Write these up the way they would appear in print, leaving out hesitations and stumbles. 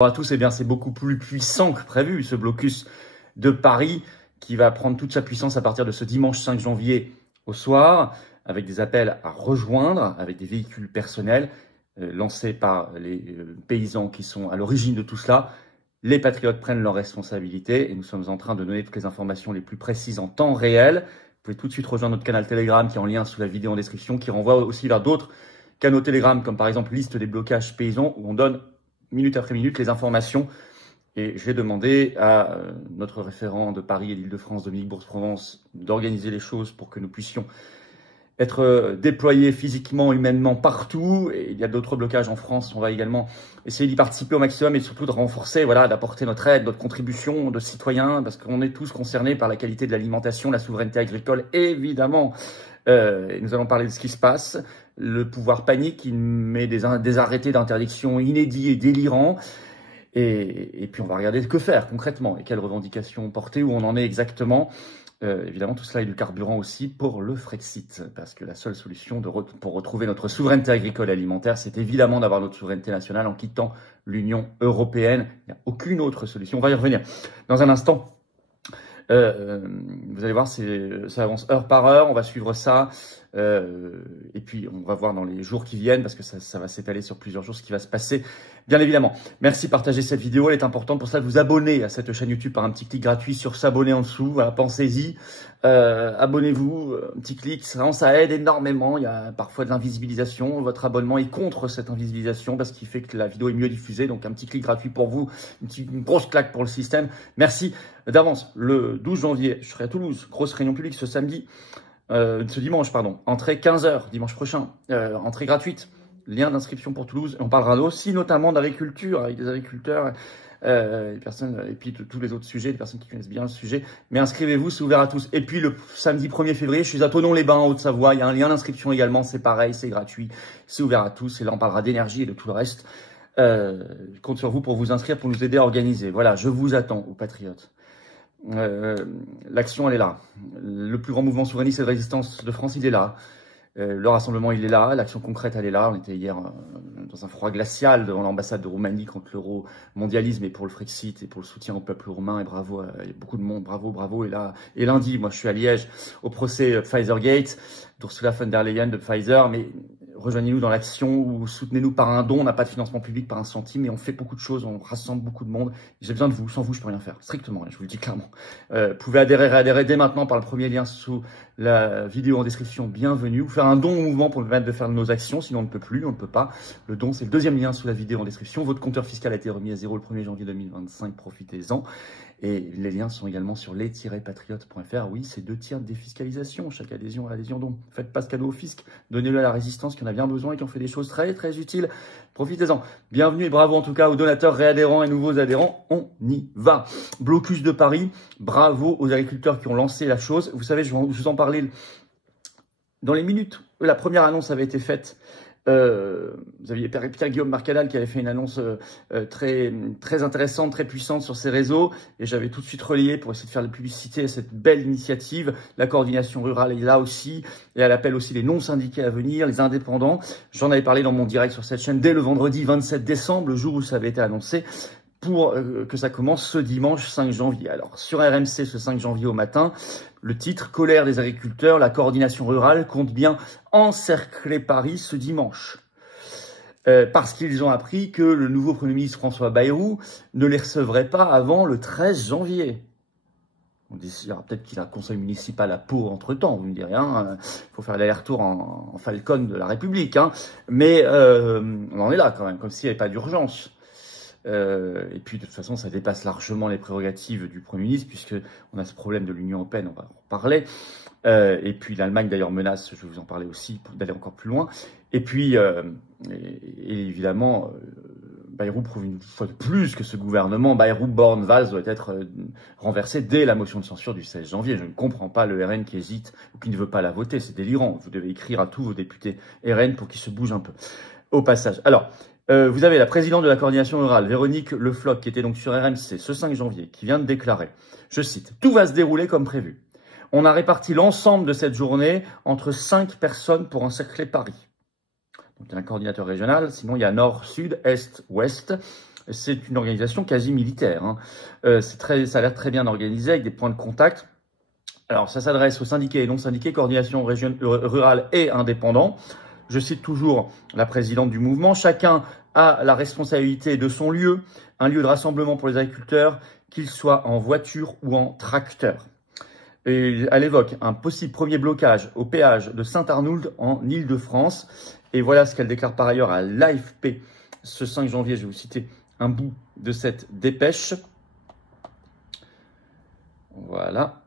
Bonjour à tous, eh bien c'est beaucoup plus puissant que prévu ce blocus de Paris qui va prendre toute sa puissance à partir de ce dimanche 5 janvier au soir, avec des appels à rejoindre, avec des véhicules personnels lancés par les paysans qui sont à l'origine de tout cela. Les patriotes prennent leurs responsabilités et nous sommes en train de donner toutes les informations les plus précises en temps réel. Vous pouvez tout de suite rejoindre notre canal Telegram qui est en lien sous la vidéo en description, qui renvoie aussi vers d'autres canaux Telegram comme par exemple liste des blocages paysans où on donne minute après minute les informations. Et j'ai demandé à notre référent de Paris et d'Île-de-France, Dominique Bourse-Provence, d'organiser les choses pour que nous puissions être déployés physiquement, humainement partout. Et il y a d'autres blocages en France. On va également essayer d'y participer au maximum et surtout de renforcer, voilà, d'apporter notre aide, notre contribution de citoyens, parce qu'on est tous concernés par la qualité de l'alimentation, la souveraineté agricole, évidemment. Et nous allons parler de ce qui se passe. Le pouvoir panique, il met des arrêtés d'interdiction inédits et délirants. Et puis on va regarder que faire concrètement et quelles revendications porter, où on en est exactement. Évidemment, tout cela est du carburant aussi pour le Frexit, parce que la seule solution pour retrouver notre souveraineté agricole et alimentaire, c'est évidemment d'avoir notre souveraineté nationale en quittant l'Union européenne. Il n'y a aucune autre solution. On va y revenir dans un instant. Vous allez voir, ça avance heure par heure, on va suivre ça. Et puis on va voir dans les jours qui viennent, parce que ça va s'étaler sur plusieurs jours, ce qui va se passer, bien évidemment. Merci de partager cette vidéo, elle est importante pour ça, de vous abonner à cette chaîne YouTube par un petit clic gratuit sur s'abonner en dessous. Voilà, pensez-y, abonnez-vous, un petit clic, ça aide énormément. Il y a parfois de l'invisibilisation, votre abonnement est contre cette invisibilisation parce qu'il fait que la vidéo est mieux diffusée. Donc un petit clic gratuit pour vous, une grosse claque pour le système. Merci d'avance. Le 12 janvier, je serai à Toulouse, grosse réunion publique ce dimanche, pardon, entrée 15h, dimanche prochain, entrée gratuite, lien d'inscription pour Toulouse. On parlera aussi notamment d'agriculture, avec des agriculteurs, les personnes, et puis de tous les autres sujets, les personnes qui connaissent bien le sujet. Mais inscrivez-vous, c'est ouvert à tous. Et puis le samedi 1er février, je suis à Thonon-les-Bains, en Haute-Savoie, il y a un lien d'inscription également, c'est pareil, c'est gratuit, c'est ouvert à tous. Et là, on parlera d'énergie et de tout le reste. Je compte sur vous pour vous inscrire, pour nous aider à organiser. Voilà, je vous attends, aux patriotes. L'action, elle est là. Le plus grand mouvement souverainiste et de résistance de France, il est là. Le rassemblement, il est là. L'action concrète, elle est là. On était hier dans un froid glacial devant l'ambassade de Roumanie contre l'euro-mondialisme et pour le Frexit et pour le soutien au peuple roumain. Et bravo, il y a beaucoup de monde. Bravo, bravo. Et lundi, moi, je suis à Liège au procès Pfizer-Gate d'Ursula von der Leyen de Pfizer. Mais rejoignez-nous dans l'action ou soutenez-nous par un don. On n'a pas de financement public par un centime, mais on fait beaucoup de choses, on rassemble beaucoup de monde. J'ai besoin de vous. Sans vous, je peux rien faire. Strictement, je vous le dis clairement. Vous pouvez adhérer dès maintenant par le premier lien sous la vidéo en description. Bienvenue. Ou faire un don au mouvement pour nous permettre de faire nos actions. Sinon, on ne peut plus, on ne peut pas. Le don, c'est le deuxième lien sous la vidéo en description. Votre compteur fiscal a été remis à zéro le 1er janvier 2025. Profitez-en. Et les liens sont également sur les-patriotes.fr. Oui, c'est 2 tiers de défiscalisation. Chaque adhésion à l'adhésion don. Faites pas ce cadeau au fisc. Donnez-le à la résistance qui en a bien besoin et qui en fait des choses très, très utiles. Profitez-en. Bienvenue et bravo en tout cas aux donateurs, réadhérents et nouveaux adhérents. On y va. Blocus de Paris. Bravo aux agriculteurs qui ont lancé la chose. Vous savez, je vous en parlais dans les minutes où la première annonce avait été faite. Vous aviez Pierre-Guillaume Marcadal qui avait fait une annonce très, très intéressante, très puissante sur ses réseaux. Et j'avais tout de suite relayé pour essayer de faire la publicité à cette belle initiative. La coordination rurale est là aussi. Et elle appelle aussi les non-syndiqués à venir, les indépendants. J'en avais parlé dans mon direct sur cette chaîne dès le vendredi 27 décembre, le jour où ça avait été annoncé, pour que ça commence ce dimanche 5 janvier. Alors, sur RMC, ce 5 janvier au matin, le titre « Colère des agriculteurs, la coordination rurale compte bien encercler Paris ce dimanche ». Parce qu'ils ont appris que le nouveau Premier ministre François Bayrou ne les recevrait pas avant le 13 janvier. On décidera peut-être qu'il a un conseil municipal à Pau entre-temps, vous me direz, hein, faut faire l'aller-retour en Falcon de la République, hein, mais on en est là quand même, comme s'il n'y avait pas d'urgence. Et puis de toute façon, ça dépasse largement les prérogatives du Premier ministre, puisqu'on a ce problème de l'Union européenne, on va en parler. Et puis l'Allemagne d'ailleurs menace, je vais vous en parler aussi, d'aller encore plus loin. Et puis, évidemment, Bayrou prouve une fois de plus que ce gouvernement, Bayrou-Borne-Valls, doit être renversé dès la motion de censure du 16 janvier. Je ne comprends pas le RN qui hésite ou qui ne veut pas la voter, c'est délirant. Vous devez écrire à tous vos députés RN pour qu'ils se bougent un peu. Au passage. Alors, vous avez la présidente de la coordination rurale, Véronique Le Floch, qui était donc sur RMC ce 5 janvier, qui vient de déclarer, je cite, « Tout va se dérouler comme prévu. On a réparti l'ensemble de cette journée entre 5 personnes pour encercler Paris. » Donc il y a un coordinateur régional, sinon il y a nord, sud, est, ouest. c'est une organisation quasi militaire. Hein. Ça a l'air très bien organisé avec des points de contact. Alors, ça s'adresse aux syndiqués et non syndiqués, coordination rurale et indépendants. Je cite toujours la présidente du mouvement. Chacun a la responsabilité de son lieu, un lieu de rassemblement pour les agriculteurs, qu'il soit en voiture ou en tracteur. Et elle évoque un possible premier blocage au péage de Saint-Arnould en Île-de-France. Et voilà ce qu'elle déclare par ailleurs à l'AFP ce 5 janvier. Je vais vous citer un bout de cette dépêche. Voilà.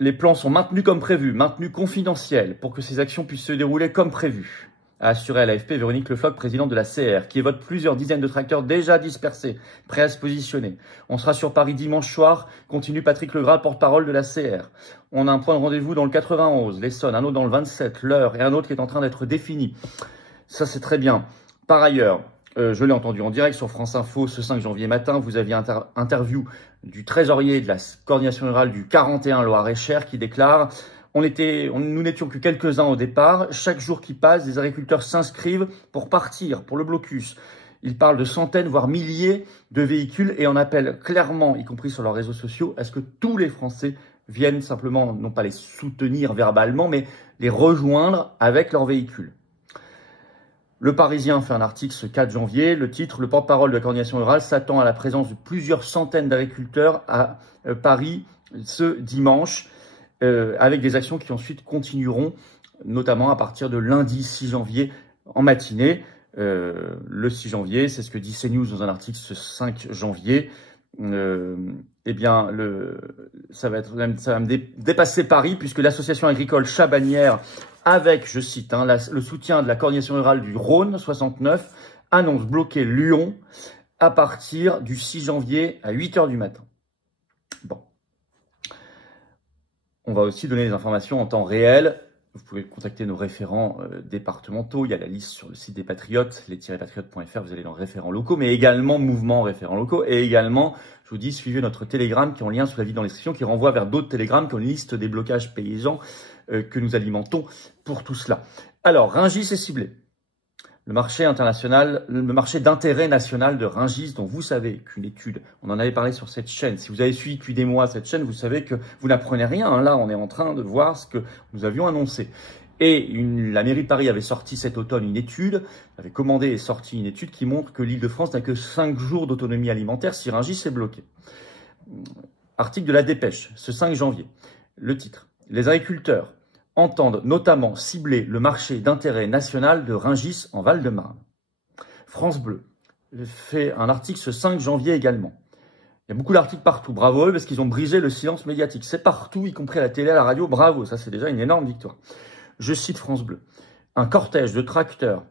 Les plans sont maintenus comme prévu, maintenus confidentiels pour que ces actions puissent se dérouler comme prévu, a assuré à l'AFP Véronique Le Floch, présidente de la CR, qui évoque plusieurs dizaines de tracteurs déjà dispersés, prêts à se positionner. On sera sur Paris dimanche soir, continue Patrick Legras, porte-parole de la CR. On a un point de rendez-vous dans le 91, l'Essonne, un autre dans le 27, l'Eure et un autre qui est en train d'être défini. Ça, c'est très bien. Par ailleurs, je l'ai entendu en direct sur France Info ce 5 janvier matin, vous aviez interview du trésorier de la coordination rurale du 41 Loir-et-Cher qui déclare « Nous n'étions que quelques-uns au départ. Chaque jour qui passe, des agriculteurs s'inscrivent pour partir, pour le blocus. Ils parlent de centaines, voire milliers de véhicules et en appellent clairement, y compris sur leurs réseaux sociaux, à ce que tous les Français viennent simplement, non pas les soutenir verbalement, mais les rejoindre avec leurs véhicules. » Le Parisien fait un article ce 4 janvier. Le titre, le porte-parole de la coordination rurale s'attend à la présence de plusieurs centaines d'agriculteurs à Paris ce dimanche, avec des actions qui ensuite continueront, notamment à partir de lundi 6 janvier en matinée. Le 6 janvier, c'est ce que dit CNews dans un article ce 5 janvier. Eh bien, ça va dépasser Paris, puisque l'association agricole Chabanière, avec, je cite, le soutien de la coordination rurale du Rhône 69, annonce bloquer Lyon à partir du 6 janvier à 8 h du matin. Bon. On va aussi donner des informations en temps réel. Vous pouvez contacter nos référents départementaux. Il y a la liste sur le site des Patriotes, les-patriotes.fr. Vous allez dans référents locaux, mais également mouvement référents locaux. Et également, je vous dis, suivez notre Telegram qui est en lien sous la vidéo dans la description, qui renvoie vers d'autres Telegrams qui ont une liste des blocages paysans que nous alimentons pour tout cela. Alors, Rungis est ciblé. Le marché international, le marché d'intérêt national de Rungis, dont vous savez qu'une étude, on en avait parlé sur cette chaîne. Si vous avez suivi depuis des mois cette chaîne, vous savez que vous n'apprenez rien. Hein. Là, on est en train de voir ce que nous avions annoncé. Et la mairie de Paris avait sorti cet automne une étude, avait commandé et sorti une étude qui montre que l'Île-de-France n'a que 5 jours d'autonomie alimentaire si Rungis est bloqué. Article de la Dépêche, ce 5 janvier. Le titre. Les agriculteurs entendent notamment cibler le marché d'intérêt national de Rungis en Val-de-Marne. France Bleu fait un article ce 5 janvier également. Il y a beaucoup d'articles partout. Bravo eux, parce qu'ils ont brisé le silence médiatique. C'est partout, y compris à la télé, à la radio. Bravo, ça c'est déjà une énorme victoire. Je cite France Bleu. Un cortège de tracteurs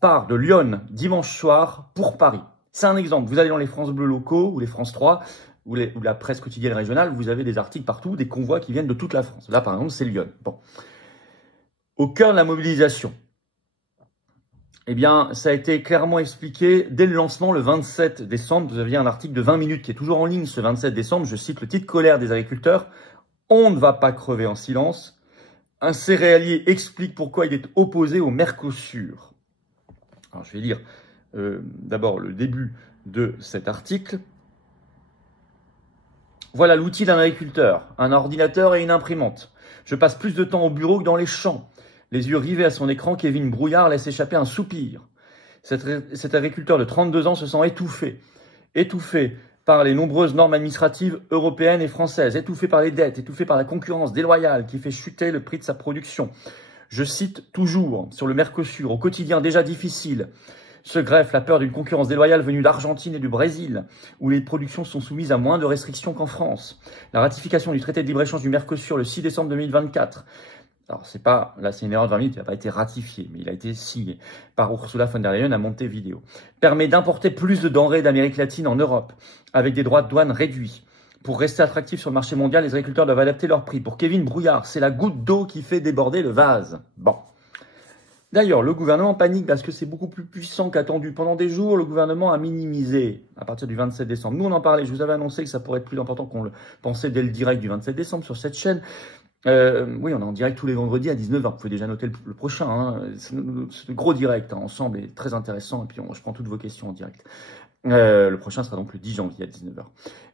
part de Lyon dimanche soir pour Paris. C'est un exemple. Vous allez dans les France Bleu locaux ou les France 3 ou la presse quotidienne régionale, vous avez des articles partout, des convois qui viennent de toute la France. Là, par exemple, c'est Lyon. Bon. Au cœur de la mobilisation, eh bien, ça a été clairement expliqué dès le lancement, le 27 décembre. Vous aviez un article de 20 minutes qui est toujours en ligne ce 27 décembre. Je cite le titre « Colère des agriculteurs. On ne va pas crever en silence. Un céréalier explique pourquoi il est opposé au Mercosur. » Alors, je vais lire d'abord le début de cet article. Voilà l'outil d'un agriculteur, un ordinateur et une imprimante. Je passe plus de temps au bureau que dans les champs. Les yeux rivés à son écran, Kevin Brouillard laisse échapper un soupir. Cet agriculteur de 32 ans se sent étouffé. Étouffé par les nombreuses normes administratives européennes et françaises, étouffé par les dettes, étouffé par la concurrence déloyale qui fait chuter le prix de sa production. Je cite toujours sur le Mercosur, au quotidien déjà difficile, se greffe la peur d'une concurrence déloyale venue d'Argentine et du Brésil, où les productions sont soumises à moins de restrictions qu'en France. La ratification du traité de libre-échange du Mercosur le 6 décembre 2024. Alors, là, c'est une erreur de 20 minutes, il n'a pas été ratifié, mais il a été signé par Ursula von der Leyen à Montevideo. Permet d'importer plus de denrées d'Amérique latine en Europe, avec des droits de douane réduits. Pour rester attractifs sur le marché mondial, les agriculteurs doivent adapter leur prix. Pour Kevin Brouillard, c'est la goutte d'eau qui fait déborder le vase. Bon. D'ailleurs, le gouvernement panique parce que c'est beaucoup plus puissant qu'attendu. Pendant des jours, le gouvernement a minimisé à partir du 27 décembre. Nous, on en parlait. Je vous avais annoncé que ça pourrait être plus important qu'on le pensait dès le direct du 27 décembre sur cette chaîne. Oui, on est en direct tous les vendredis à 19 h. Vous pouvez déjà noter le prochain. Hein. C'est le gros direct hein, ensemble est très intéressant. Et puis, je prends toutes vos questions en direct. Le prochain sera donc le 10 janvier à 19h.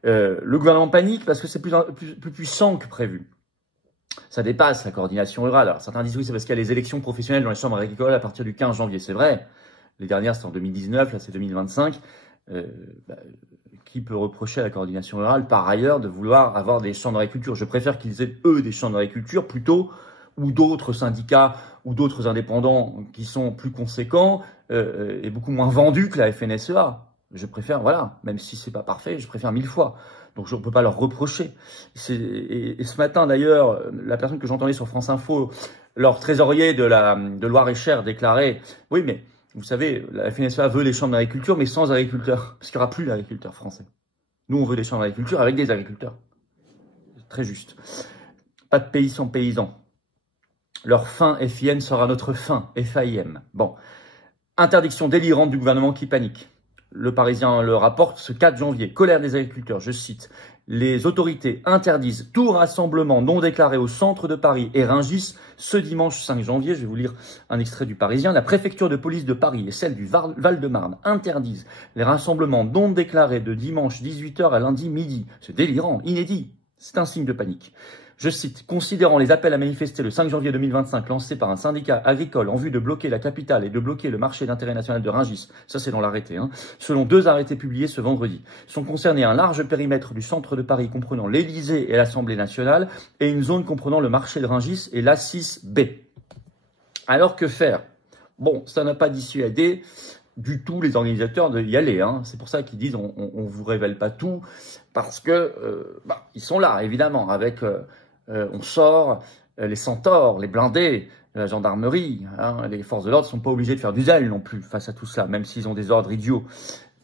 Le gouvernement panique parce que c'est plus puissant que prévu. Ça dépasse la coordination rurale. Alors, certains disent oui, c'est parce qu'il y a les élections professionnelles dans les chambres agricoles à partir du 15 janvier. C'est vrai. Les dernières, c'était en 2019, là, c'est 2025. Qui peut reprocher à la coordination rurale, par ailleurs, de vouloir avoir des chambres d'agriculture? Je préfère qu'ils aient, eux, des chambres d'agriculture plutôt, ou d'autres syndicats, ou d'autres indépendants qui sont plus conséquents et beaucoup moins vendus que la FNSEA. Je préfère, voilà, même si c'est pas parfait, je préfère 1000 fois. Donc je ne peux pas leur reprocher. Et ce matin, d'ailleurs, la personne que j'entendais sur France Info, leur trésorier de Loir-et-Cher déclarait « Oui, mais vous savez, la FNSEA veut des chambres d'agriculture, mais sans agriculteurs, parce qu'il n'y aura plus d'agriculteurs français. Nous, on veut des chambres d'agriculture avec des agriculteurs. » Très juste. Pas de pays sans paysans. Leur fin FIN sera notre fin, FAIM. Bon. Interdiction délirante du gouvernement qui panique. Le Parisien le rapporte ce 4 janvier. Colère des agriculteurs, je cite. Les autorités interdisent tout rassemblement non déclaré au centre de Paris et Rungis ce dimanche 5 janvier. Je vais vous lire un extrait du Parisien. La préfecture de police de Paris et celle du Val-de-Marne interdisent les rassemblements non déclarés de dimanche 18h à lundi midi. C'est délirant, inédit. C'est un signe de panique. Je cite, « Considérant les appels à manifester le 5 janvier 2025 lancés par un syndicat agricole en vue de bloquer la capitale et de bloquer le marché d'intérêt national de Rungis, ça c'est dans l'arrêté, selon 2 arrêtés publiés ce vendredi, sont concernés un large périmètre du centre de Paris comprenant l'Élysée et l'Assemblée nationale et une zone comprenant le marché de Rungis et l'A6B. Alors que faire? Bon, ça n'a pas dissuadé du tout les organisateurs d'y aller. C'est pour ça qu'ils disent on vous révèle pas tout, parce que ils sont là, évidemment, avec... on sort les centaures, les blindés, la gendarmerie. Les forces de l'ordre ne sont pas obligées de faire du zèle non plus face à tout ça, même s'ils ont des ordres idiots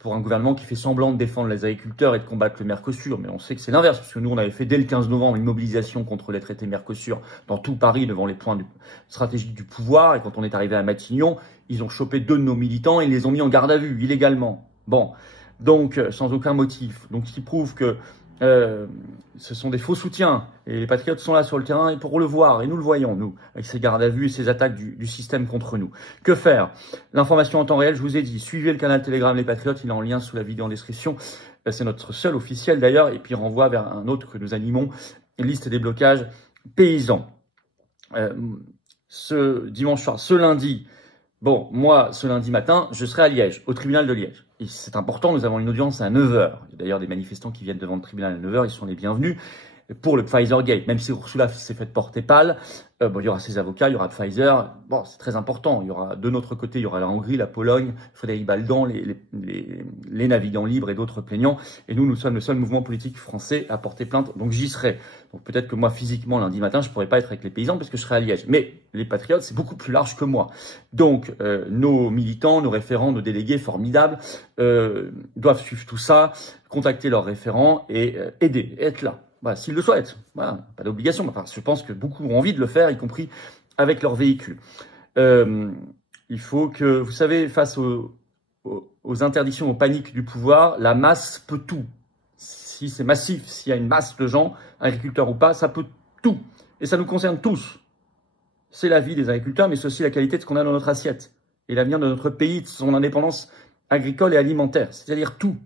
pour un gouvernement qui fait semblant de défendre les agriculteurs et de combattre le Mercosur. Mais on sait que c'est l'inverse, parce que nous, on avait fait dès le 15 novembre une mobilisation contre les traités Mercosur dans tout Paris, devant les points stratégiques du pouvoir. Et quand on est arrivé à Matignon, ils ont chopé 2 de nos militants et ils les ont mis en garde à vue, illégalement. Bon, donc sans aucun motif. Donc ce qui prouve que ce sont des faux soutiens. Et les patriotes sont là sur le terrain et pour le voir. Et nous le voyons, nous, avec ces gardes à vue et ces attaques du système contre nous. Que faire? L'information en temps réel, je vous ai dit. Suivez le canal Telegram Les Patriotes. Il est en lien sous la vidéo en description. C'est notre seul officiel d'ailleurs. Et puis renvoie vers un autre que nous animons. Liste des blocages paysans. Ce dimanche soir, ce lundi... Bon, moi, ce lundi matin, je serai à Liège, au tribunal de Liège. Et c'est important, nous avons une audience à 9h. Il y a d'ailleurs des manifestants qui viennent devant le tribunal à 9h, ils sont les bienvenus. Pour le Pfizer Gate, même si Ursula s'est fait porter pâle, il y aura ses avocats, il y aura Pfizer. Bon, c'est très important. Il y aura de notre côté, il y aura la Hongrie, la Pologne, Frédéric Baldan, les navigants libres et d'autres plaignants. Et nous sommes le seul mouvement politique français à porter plainte. Donc j'y serai. Donc peut-être que moi, physiquement, lundi matin, je pourrais pas être avec les paysans parce que je serai à Liège. Mais les patriotes, c'est beaucoup plus large que moi. Donc nos militants, nos référents, nos délégués formidables doivent suivre tout ça, contacter leurs référents et aider, être là. Voilà, s'ils le souhaitent. Voilà, pas d'obligation. Enfin, je pense que beaucoup ont envie de le faire, y compris avec leur véhicule. Il faut que, vous savez, face aux interdictions, aux paniques du pouvoir, la masse peut tout. Si c'est massif, s'il y a une masse de gens, agriculteurs ou pas, ça peut tout. Et ça nous concerne tous. C'est la vie des agriculteurs, mais c'est aussi la qualité de ce qu'on a dans notre assiette. Et l'avenir de notre pays, de son indépendance agricole et alimentaire. C'est-à-dire tout.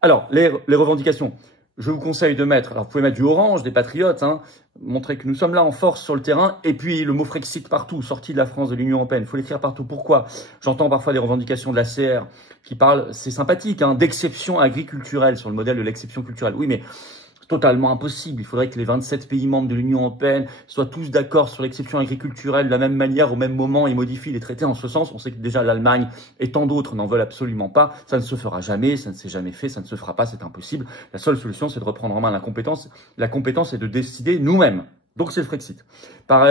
Alors, les revendications. Je vous conseille de mettre, alors vous pouvez mettre du orange, des patriotes, montrer que nous sommes là en force sur le terrain, et puis le mot Frexit partout, sorti de la France, de l'Union européenne, il faut l'écrire partout. Pourquoi? J'entends parfois des revendications de la CR qui parlent, c'est sympathique, d'exception agriculturelle, sur le modèle de l'exception culturelle. Oui, mais totalement impossible. Il faudrait que les 27 pays membres de l'Union européenne soient tous d'accord sur l'exception agriculturelle de la même manière, au même moment, et modifient les traités en ce sens. On sait que déjà l'Allemagne et tant d'autres n'en veulent absolument pas. Ça ne se fera jamais, ça ne s'est jamais fait, ça ne se fera pas, c'est impossible. La seule solution, c'est de reprendre en main la compétence. La compétence est de décider nous-mêmes. Donc c'est le Frexit.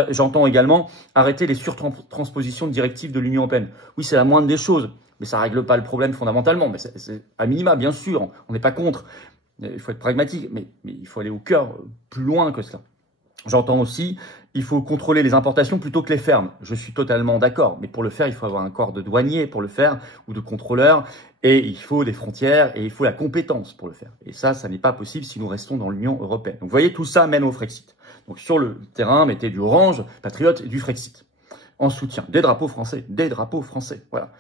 J'entends également arrêter les surtranspositions de directives de l'Union européenne. Oui, c'est la moindre des choses, mais ça règle pas le problème fondamentalement. Mais c'est à minima, bien sûr, on n'est pas contre. Il faut être pragmatique, mais il faut aller au cœur, plus loin que cela. J'entends aussi, il faut contrôler les importations plutôt que les fermes. Je suis totalement d'accord, mais pour le faire, il faut avoir un corps de douaniers pour le faire, ou de contrôleurs, et il faut des frontières, et il faut la compétence pour le faire. Et ça n'est pas possible si nous restons dans l'Union européenne. Donc vous voyez, tout ça mène au Frexit. Donc sur le terrain, mettez du orange, patriote, et du Frexit. En soutien, des drapeaux français, voilà.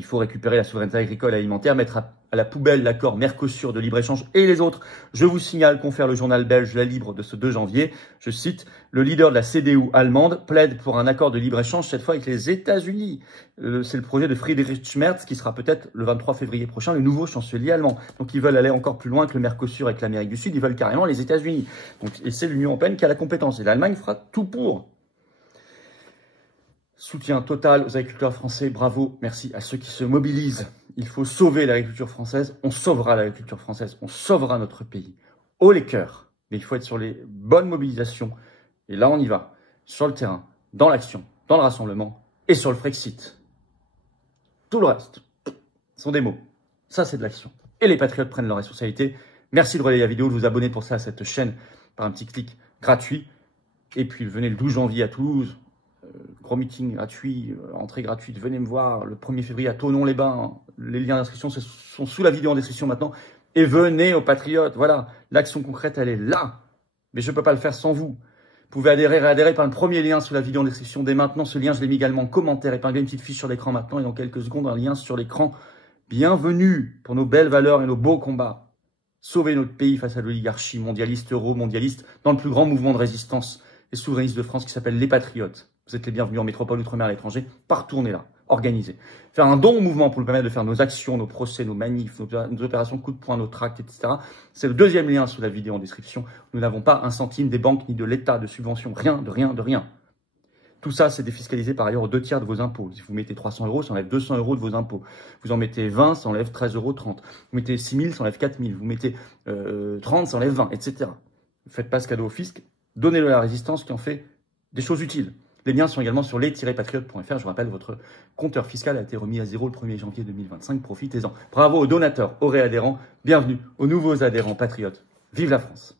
Il faut récupérer la souveraineté agricole et alimentaire, mettre à la poubelle l'accord Mercosur de libre-échange et les autres. Je vous signale, confère le journal belge La Libre de ce 2 janvier, je cite, « Le leader de la CDU allemande plaide pour un accord de libre-échange, cette fois avec les États-Unis. » C'est le projet de Friedrich Merz, qui sera peut-être le 23 février prochain le nouveau chancelier allemand. Donc ils veulent aller encore plus loin que le Mercosur avec l'Amérique du Sud, ils veulent carrément les États-Unis. Et c'est l'Union européenne qui a la compétence. Et l'Allemagne fera tout pour. Soutien total aux agriculteurs français, bravo, merci à ceux qui se mobilisent. Il faut sauver l'agriculture française, on sauvera l'agriculture française, on sauvera notre pays. Haut les cœurs, mais il faut être sur les bonnes mobilisations. Et là, on y va, sur le terrain, dans l'action, dans le rassemblement et sur le Frexit. Tout le reste sont des mots. Ça, c'est de l'action. Et les patriotes prennent leurs responsabilités. Merci de relayer la vidéo, de vous abonner pour ça à cette chaîne par un petit clic gratuit. Et puis, venez le 12 janvier à Toulouse. Gros meeting gratuit, entrée gratuite, venez me voir le 1er février à Thonon-les-Bains. Les liens d'inscription sont sous la vidéo en description maintenant. Et venez aux Patriotes, voilà, l'action concrète, elle est là. Mais je ne peux pas le faire sans vous. Vous pouvez adhérer par le premier lien sous la vidéo en description dès maintenant. Ce lien, je l'ai mis également en commentaire, épinglé une petite fiche sur l'écran maintenant et dans quelques secondes, un lien sur l'écran. Bienvenue pour nos belles valeurs et nos beaux combats. Sauver notre pays face à l'oligarchie mondialiste, euro-mondialiste, dans le plus grand mouvement de résistance et souverainistes de France qui s'appelle les Patriotes. Vous êtes les bienvenus en métropole, outre-mer, à l'étranger. Partout, on est là, organisé. Faire un don au mouvement pour nous permettre de faire nos actions, nos procès, nos manifs, nos opérations coup de poing, nos tracts, etc. C'est le deuxième lien sous la vidéo en description. Nous n'avons pas un centime des banques ni de l'État, de subvention, rien, de rien, de rien. Tout ça, c'est défiscalisé par ailleurs aux 2 tiers de vos impôts. Si vous mettez 300 €, ça enlève 200 € de vos impôts. Vous en mettez 20, ça enlève 13,30 €. Vous mettez 6 000, ça enlève 4 000. Vous mettez 30, ça enlève 20, etc. Ne faites pas ce cadeau au fisc. Donnez-le à la résistance qui en fait des choses utiles. Les liens sont également sur les-patriotes.fr. Je vous rappelle, votre compteur fiscal a été remis à 0 le 1er janvier 2025. Profitez-en. Bravo aux donateurs, aux réadhérents. Bienvenue aux nouveaux adhérents patriotes. Vive la France!